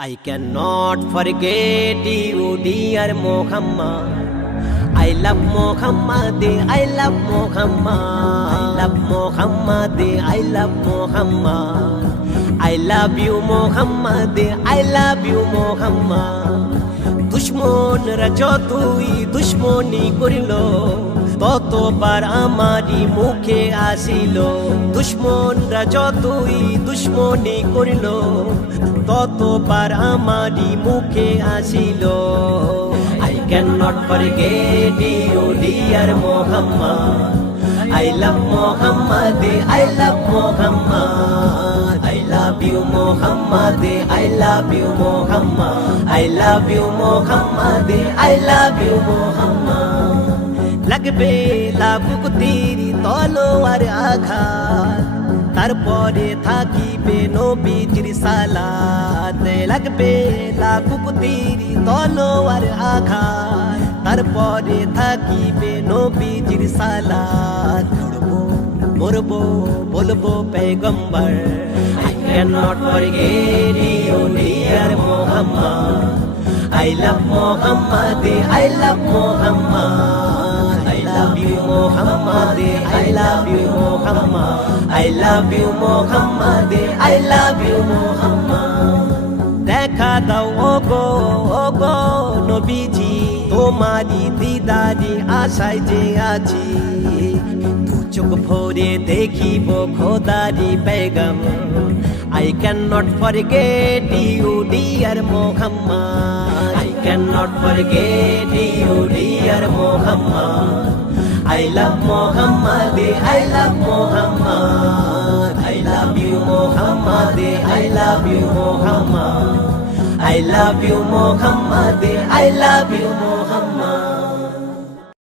I cannot forget you, dear Muhammad. I love Muhammad, I love Muhammad, I love Muhammad, I love Muhammad. I love you, Muhammad, I love you, Muhammad. দুশ্মনরা যতই দুশ্মনী করিল, ততবার আমারই মুখে আসিল। দুশ্মনরা যতই দুশ্মনী করিল, ততবার আমারই মুখে আসিল। I cannot forget you, dear Muhammad. I love Muhammad, I love Muhammad. I love you, Muhammad, I love you, Muhammad. I love you, Muhammad, I love you, Muhammad. লাগবে লাবুক তীরি তলোয়ার আঘাত, তারপরে থাকিবে নবীজির সালাত। লাগবে লাবুক তীরি তলোয়ার আঘাত, তারপরে থাকিবে নবীজির সালাত। মরবো বলবো পেগম্বর, I cannot forget you, dear Muhammad. I love Muhammad, I love Muhammad. I love you, Muhammad, I love you, Muhammad. I love you, Muhammad, I love you, Muhammad. দেখা দাও ওগো ওগো নবীজি, তোমারি দিদারি আশায় যে আছি। দু চোখ ভরে দেখিব খোদারি পেগম। I cannot forget you, dear Muhammad. I cannot forget you, dear Muhammad. I love Muhammad, I love Muhammad. I love you, Muhammad, I love you, Muhammad. I love you, Muhammad, I love you, Muhammad.